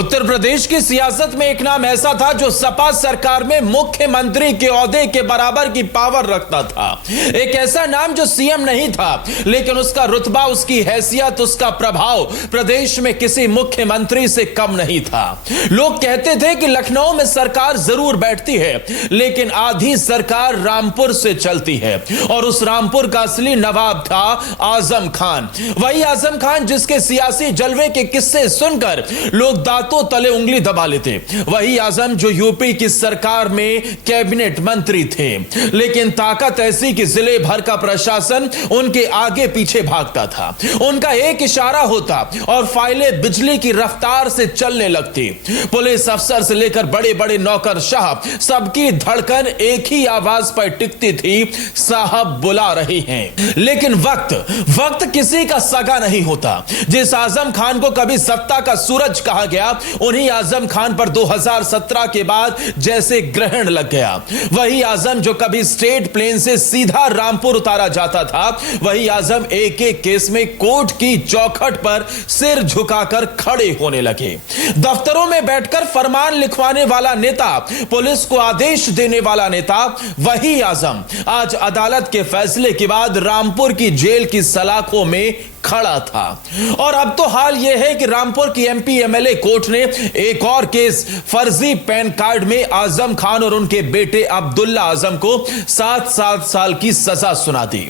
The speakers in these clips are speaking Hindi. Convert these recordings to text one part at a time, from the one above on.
उत्तर प्रदेश की सियासत में एक नाम ऐसा था जो सपा सरकार में मुख्यमंत्री के ओहदे के बराबर की पावर रखता था। एक ऐसा नाम जो सीएम नहीं था, लेकिन उसका रुतबा, उसकी हैसियत, उसका प्रभाव प्रदेश में किसी मुख्यमंत्री से कम नहीं था। लोग कहते थे कि लखनऊ में सरकार जरूर बैठती है, लेकिन आधी सरकार रामपुर से चलती है, और उस रामपुर का असली नवाब था आजम खान। वही आजम खान जिसके सियासी जलवे के किस्से सुनकर लोग दांतों तले उंगली दबा लेते। वही आजम जो यूपी की सरकार में कैबिनेट मंत्री थे, लेकिन ताकत ऐसी कि जिले भर का प्रशासन उनके आगे पीछे भागता था। उनका एक इशारा होता और फाइलें बिजली की रफ्तार से चलने लगती। पुलिस अफसर से लेकर बड़े बड़े नौकरशाह, सबकी धड़कन एक ही आवाज पर टिकती थी, साहब बुला रहे हैं। लेकिन वक्त किसी का सगा नहीं होता। जिस आजम खान को कभी सत्ता का सूरज कहा गया, उन्हीं आजम खान पर 2017 के बाद जैसे ग्रहण लग गया। वही आजम जो कभी स्टेट प्लेन से सीधा रामपुर उतारा जाता था, वही आजम एक एक केस में कोर्ट की चौखट पर सिर झुकाकर खड़े होने लगे। दफ्तरों में बैठकर फरमान लिखवाने वाला नेता, पुलिस को आदेश देने वाला नेता, वही आजम आज अदालत के फैसले के बाद रामपुर की जेल की सलाखों में खड़ा था। और अब तो हाल यह है कि रामपुर की एमपी एमएलए कोर्ट ने एक और केस, फर्जी पैन कार्ड में आजम खान और उनके बेटे अब्दुल्ला आजम को 7 साल की सजा सुना दी।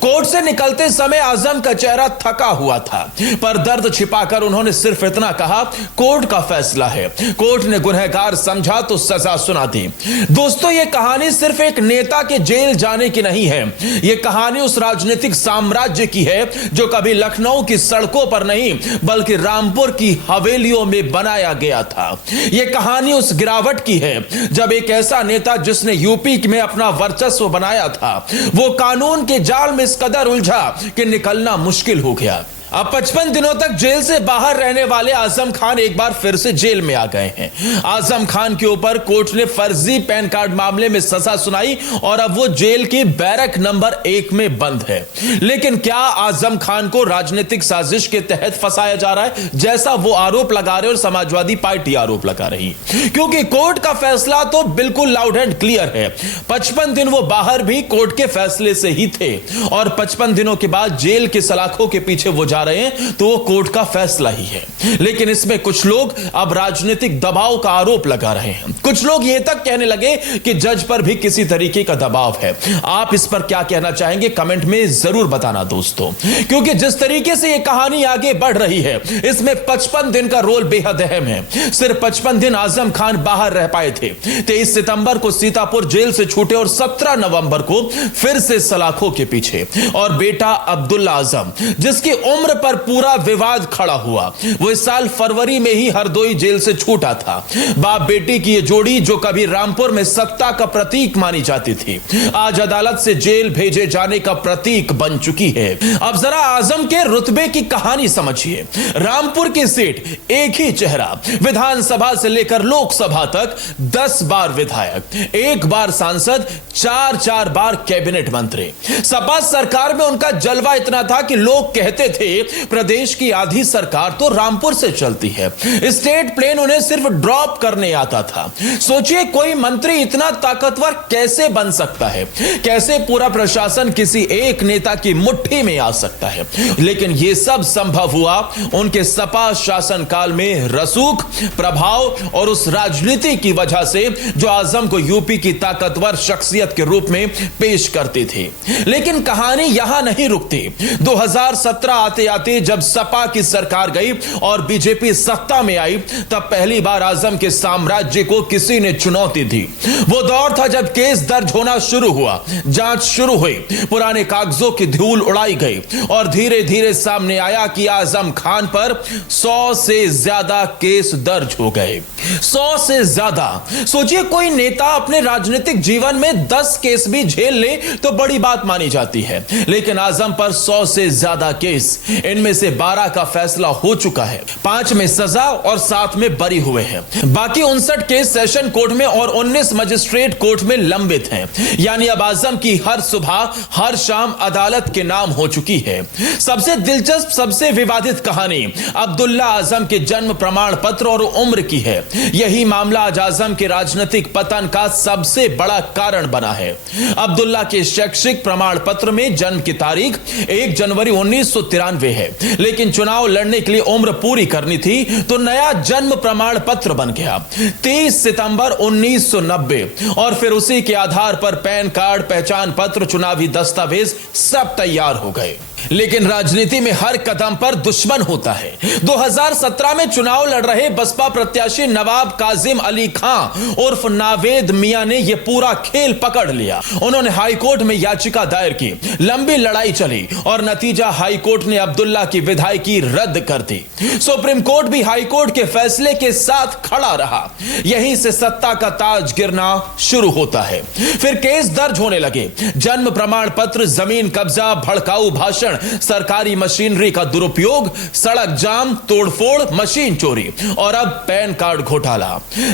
कोर्ट से निकलते समय आजम का चेहरा थका हुआ था, पर दर्द छिपाकर उन्होंने सिर्फ इतना कहा, कोर्ट का फैसला है, कोर्ट ने गुनहगार समझा तो सजा सुना दी। दोस्तों, यह कहानी सिर्फ एक नेता के जेल जाने की नहीं है। यह कहानी उस राजनीतिक साम्राज्य की है जो कभी लखनऊ की सड़कों पर नहीं, बल्कि रामपुर की हवेलियों में बनाया गया था। यह कहानी उस गिरावट की है जब एक ऐसा नेता जिसने यूपी में अपना वर्चस्व बनाया था, वो कानून के जाल में इस कदर उलझा कि निकलना मुश्किल हो गया। अब 55 दिनों तक जेल से बाहर रहने वाले आजम खान एक बार फिर से जेल में आ गए हैं। आजम खान के ऊपर कोर्ट ने फर्जी पैन कार्ड मामले में सजा सुनाई और अब वो जेल की बैरक नंबर 1 में बंद है। लेकिन क्या आजम खान को राजनीतिक साजिश के तहत फंसाया जा रहा है, जैसा वो आरोप लगा रहे और समाजवादी पार्टी आरोप लगा रही है? क्योंकि कोर्ट का फैसला तो बिल्कुल लाउड एंड क्लियर है। 55 दिन वो बाहर भी कोर्ट के फैसले से ही थे, और 55 दिनों के बाद जेल के सलाखों के पीछे वो रहे हैं तो वो कोर्ट का फैसला ही है। लेकिन इसमें कुछ लोग अब राजनीतिक दबाव का आरोप लगा रहे हैं। कुछ लोग ये तक कहने लगे कि जज पर भी किसी तरीके का दबाव है। आप इस पर क्या कहना चाहेंगे, कमेंट में जरूर बताना दोस्तों। क्योंकि जिस तरीके से ये कहानी आगे बढ़ रही है, इसमें 55 दिन का रोल बेहद अहम है। सिर्फ 55 दिन आजम खान बाहर रह पाए थे। 23 सितंबर को सीतापुर जेल से छूटे और 17 नवंबर को फिर से सलाखों के पीछे। और बेटा अब्दुल्ला आजम, जिसकी उम्र पर पूरा विवाद खड़ा हुआ, वो इस साल फरवरी में ही हरदोई जेल से छूटा था। बाप बेटी की ये जोड़ी जो कभी रामपुर में सत्ता का प्रतीक मानी जाती थी, आज अदालत से जेल भेजे जाने का प्रतीक बन चुकी है। अब जरा आजम के रुतबे की कहानी समझिए। रामपुर की सीट, एक ही चेहरा, विधानसभा से लेकर लोकसभा तक 10 बार विधायक, 1 बार सांसद, 4 बार कैबिनेट मंत्री। सपा सरकार में उनका जलवा इतना था कि लोग कहते थे प्रदेश की आधी सरकार तो रामपुर से चलती है। स्टेट प्लेन उन्हें सिर्फ ड्रॉप करने आता था। सोचिए, कोई मंत्री इतना ताकतवर कैसे बन सकता है? कैसे पूरा प्रशासन किसी एक नेता की मुट्ठी में आ सकता है? लेकिन यह सब संभव हुआ उनके सपा शासनकाल में रसूख, प्रभाव और उस राजनीति की वजह से जो आजम को यूपी की ताकतवर शख्सियत के रूप में पेश करती थी। लेकिन कहानी यहां नहीं रुकती। 2017 आते आते जब सपा की सरकार गई और बीजेपी सत्ता में आई, तब पहली बार आजम के साम्राज्य को किसी ने चुनौती दी। वो दौर था जब केस दर्ज होना शुरू हुआ, जांच शुरू हुई, पुराने कागजों की धूल उड़ाई गई और धीरे धीरे सामने आया कि आजम खान पर 100 से ज्यादा केस दर्ज हो गए। 100 से ज्यादा। सोचिए, कोई नेता अपने राजनीतिक जीवन में 10 केस भी झेल ले तो बड़ी बात मानी जाती है, लेकिन आजम पर 100 से ज्यादा केस। इनमें से 12 का फैसला हो चुका है, 5 में सजा और 7 में बरी हुए हैं। बाकी 59 केस सेशन कोर्ट में और 19 मजिस्ट्रेट कोर्ट में लंबित हैं। यानी अब आजम की हर सुबह हर शाम अदालत के नाम हो चुकी है। सबसे दिलचस्प, सबसे विवादित कहानी अब्दुल्ला आजम के जन्म प्रमाण पत्र और उम्र की है। यही मामला आज आजम के राजनीतिक पतन का सबसे बड़ा कारण बना है। अब्दुल्ला के शैक्षिक प्रमाण पत्र में जन्म की तारीख 1 जनवरी 1993 है, लेकिन चुनाव लड़ने के लिए उम्र पूरी करनी थी तो नया जन्म प्रमाण पत्र बन गया 30 सितंबर 1990 और फिर उसी के आधार पर पैन कार्ड, पहचान पत्र, चुनावी दस्तावेज सब तैयार हो गए। लेकिन राजनीति में हर कदम पर दुश्मन होता है। 2017 में चुनाव लड़ रहे बसपा प्रत्याशी नवाब काजिम अली खां उर्फ नावेद मियां ने यह पूरा खेल पकड़ लिया। उन्होंने हाईकोर्ट में याचिका दायर की, लंबी लड़ाई चली और नतीजा हाईकोर्ट ने अब्दुल्ला की विधायकी रद्द कर दी। सुप्रीम कोर्ट भी हाईकोर्ट के फैसले के साथ खड़ा रहा। यहीं से सत्ता का ताज गिरना शुरू होता है। फिर केस दर्ज होने लगे, जन्म प्रमाण पत्र, जमीन कब्जा, भड़काऊ भाषण, सरकारी मशीनरी का दुरुपयोग, सड़क जाम, तोड़फोड़, मशीन चोरी और अब पैन कार्ड घोटाला।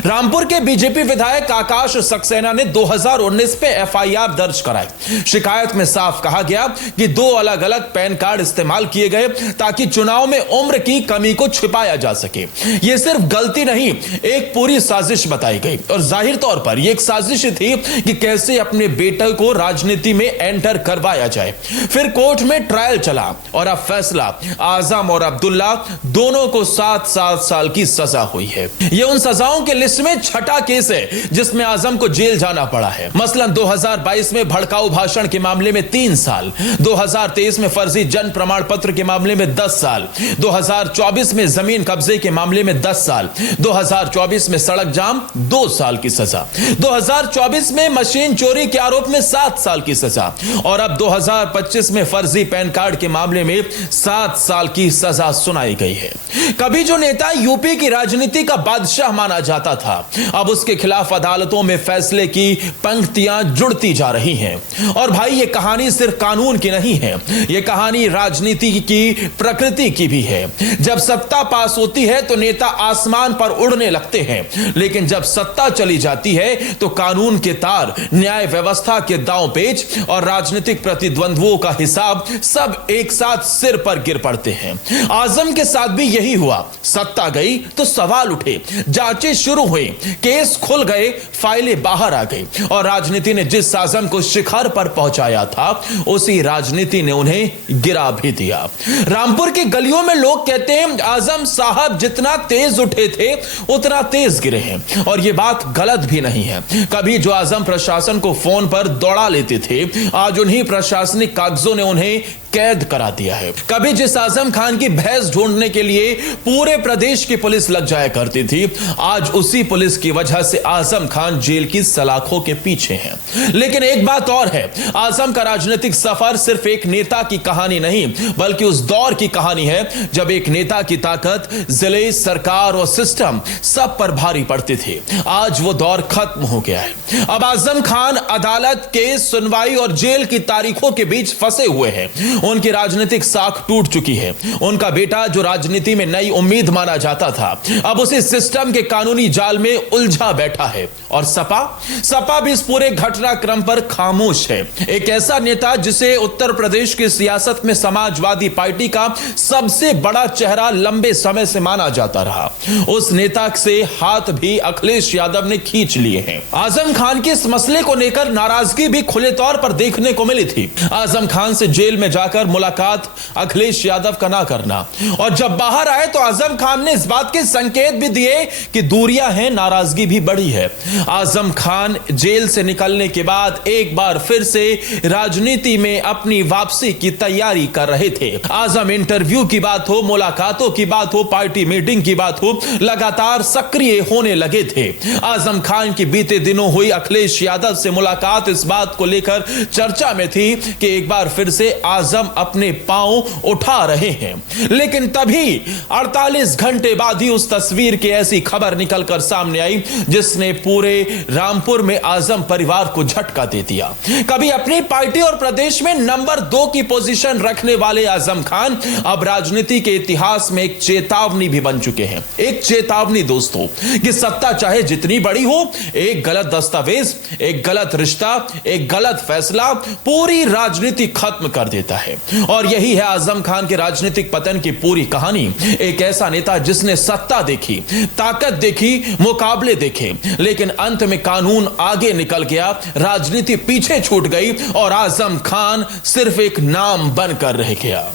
रामपुर के बीजेपी विधायक आकाश सक्सेना ने 2019 पे एफआईआर दर्ज कराई। शिकायत में साफ कहा गया कि 2 अलग अलग पैन कार्ड इस्तेमाल किए गए ताकि चुनाव में उम्र की कमी को छिपाया जा सके। यह सिर्फ गलती नहीं, एक पूरी साजिश बताई गई और जाहिर तौर पर यह एक साजिश थी कि कैसे अपने बेटे को राजनीति में एंटर करवाया जाए। फिर कोर्ट में ट्रायल चला और अब फैसला, आजम और अब्दुल्ला दोनों को 7 साल की सजा हुई है। यह उन सजाओं के लिस्ट में छठा केस है जिसमें आजम को जेल जाना पड़ा है। मसलन 2022 में भड़काऊ भाषण के मामले में 3 साल, 2023 में फर्जी जन्म प्रमाण पत्र के मामले में 10 साल, 2024 में जमीन कब्जे के मामले में 10 साल, 2024 में सड़क जाम 2 साल की सजा, 2024 में मशीन चोरी के आरोप में 7 साल की सजा और अब 2025 में फर्जी पैन कार्ड के मामले में 7 साल की सजा सुनाई गई है। कभी जो नेता यूपी की राजनीति का बादशाह माना जाता था, अब उसके खिलाफ अदालतों में फैसले की पंक्तियां जुड़ती जा रही हैं। और भाई, यह कहानी सिर्फ कानून की नहीं है, यह कहानी राजनीति की प्रकृति की भी है। जब सत्ता पास होती है तो नेता आसमान पर उड़ने लगते हैं, लेकिन जब सत्ता चली जाती है तो कानून के तार, न्याय व्यवस्था के दांव पेच और राजनीतिक प्रतिद्वंद्वों का हिसाब सब एक साथ सिर पर गिर पड़ते हैं। आजम के साथ भी यही हुआ। सत्ता गई तो सवाल उठे, जांचें शुरू हुई, केस खुल गए, फाइलें बाहर आ गई और राजनीति ने जिस आजम को शिखर पर पहुंचाया था, उसी राजनीति ने उन्हें गिरा भी दिया। रामपुर की गलियों में लोग कहते हैं आजम साहब जितना तेज उठे थे उतना तेज गिरे हैं और यह बात गलत भी नहीं है। कभी जो आजम प्रशासन को फोन पर दौड़ा लेते थे, आज उन्हीं प्रशासनिक कागजों ने उन्हें कैद करा दिया है। कभी जिस आजम खान की भैंस ढूंढने के लिए पूरे प्रदेश की पुलिस लग जाया करती थी, आज उसी पुलिस की वजह से आजम खान जेल की सलाखों के पीछे हैं। लेकिन एक बात और है, आजम का राजनीतिक सफर सिर्फ एक नेता की कहानी नहीं, बल्कि उस दौर की कहानी है जब एक नेता की ताकत जिले, सरकार और सिस्टम सब पर भारी पड़ती थी। आज वो दौर खत्म हो गया है। अब आजम खान अदालत, केस, सुनवाई और जेल की तारीखों के बीच फंसे हुए हैं। उनकी राजनीतिक साख टूट चुकी है। उनका बेटा जो राजनीति में नई उम्मीद माना जाता था, अब उसी सिस्टम के कानूनी जाल में उलझा बैठा है। और सपा भी इस पूरे घटनाक्रम पर खामोश है। एक ऐसा नेता जिसे उत्तर प्रदेश की सियासत में समाजवादी पार्टी का सबसे बड़ा चेहरा लंबे समय से माना जाता रहा, उस नेता से हाथ भी अखिलेश यादव ने खींच लिए हैं। आजम खान के इस मसले को लेकर नाराजगी भी खुले तौर पर देखने को मिली थी। आजम खान से जेल में जाकर मुलाकात अखिलेश यादव का ना करना, और जब बाहर आए तो आजम खान ने इस बात के संकेत भी दिए कि दूरियां हैं, नाराजगी भी बढ़ी है। आजम खान जेल से निकलने के बाद एक बार फिर से राजनीति में अपनी वापसी की तैयारी कर रहे थे। आजम इंटरव्यू की बात हो, मुलाकातों की बात हो, पार्टी मीटिंग की बात हो, लगातार सक्रिय होने लगे थे। आजम खान की बीते दिनों हुई अखिलेश यादव से मुलाकात इस बात को लेकर चर्चा में थी कि एक बार फिर से आजम आजम अपने पांव उठा रहे हैं। लेकिन तभी 48 घंटे बाद ही उस तस्वीर की ऐसी खबर निकलकर सामने आई जिसने पूरे रामपुर में आजम परिवार को झटका दे दिया। कभी अपनी पार्टी और प्रदेश में नंबर 2 की पोजीशन रखने वाले आजम खान अब राजनीति के इतिहास में एक चेतावनी भी बन चुके हैं। एक चेतावनी दोस्तों कि सत्ता चाहे जितनी बड़ी हो, एक गलत दस्तावेज, एक गलत रिश्ता, एक गलत फैसला पूरी राजनीति खत्म कर देता है। और यही है आजम खान के राजनीतिक पतन की पूरी कहानी। एक ऐसा नेता जिसने सत्ता देखी, ताकत देखी, मुकाबले देखे, लेकिन अंत में कानून आगे निकल गया, राजनीति पीछे छूट गई और आजम खान सिर्फ एक नाम बनकर रह गया।